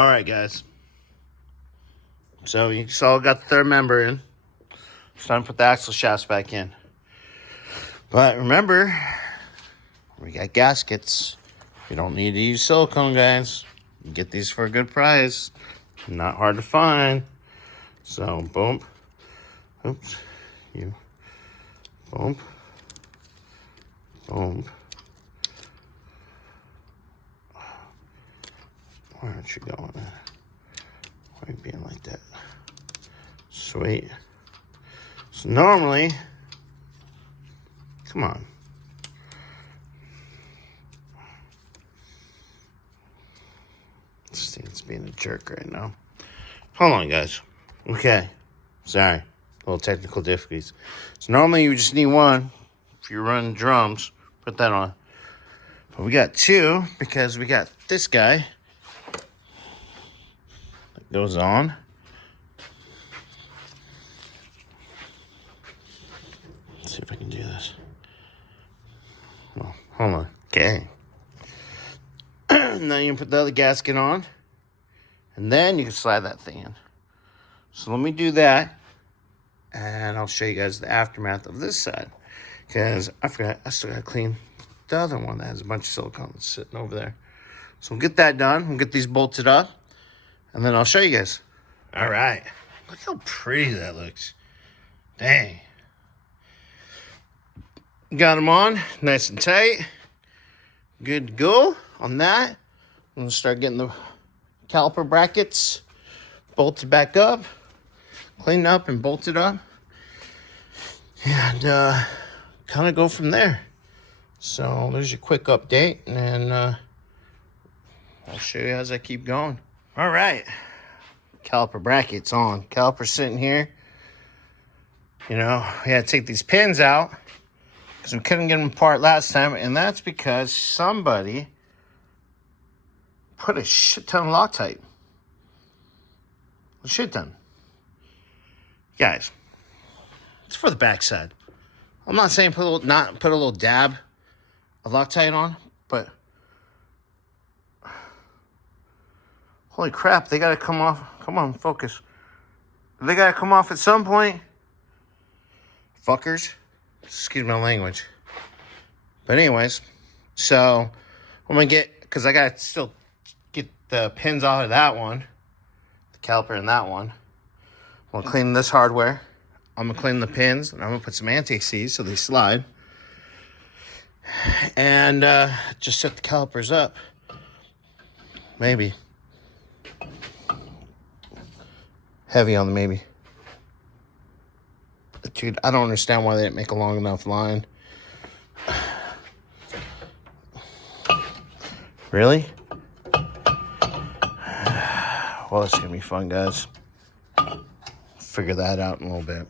All right, guys. So you saw got the third member in. It's time to put the axle shafts back in. But remember, we got gaskets. You don't need to use silicone, guys. You can get these for a good price. Not hard to find. So, boom. Oops. You. Boom. Boom. Why aren't you going? Why are you being like that? Sweet. So normally, come on. This thing's being a jerk right now. Hold on, guys. Okay. Sorry. Little technical difficulties. So normally you just need one. If you're running drums, put that on. But we got two because we got this guy that goes on. Let's see if I can do this. Well, hold on. Okay. Now you can put the other gasket on. And then you can slide that thing in. So let me do that. And I'll show you guys the aftermath of this side. Because I forgot, I still got to clean the other one that has a bunch of silicone that's sitting over there. So we'll get that done. We'll get these bolted up. And then I'll show you guys. All right. Look how pretty that looks. Dang. Got them on. Nice and tight. Good to go on that. I'm going to start getting the caliper brackets bolted back up. Cleaned up and bolted up. And kind of go from there. So there's your quick update. And I'll show you as I keep going. All right. Caliper brackets on. Caliper sitting here. You know, we had to take these pins out because we couldn't get them apart last time. And that's because somebody put a shit ton of Loctite. A shit ton. Guys, it's for the backside. I'm not saying put a little dab of Loctite on, but holy crap, they gotta come off. Come on, focus. They gotta come off at some point. Fuckers. Excuse my language. But anyways, so I'm gonna get, because I gotta still get the pins out of that one, the caliper in that one. I'm gonna clean this hardware. I'm gonna clean the pins, and I'm gonna put some anti-seize so they slide. And just set the calipers up. Maybe. Heavy on the maybe. Dude, I don't understand why they didn't make a long enough line. Really? Well, it's gonna be fun, guys. Figure that out in a little bit.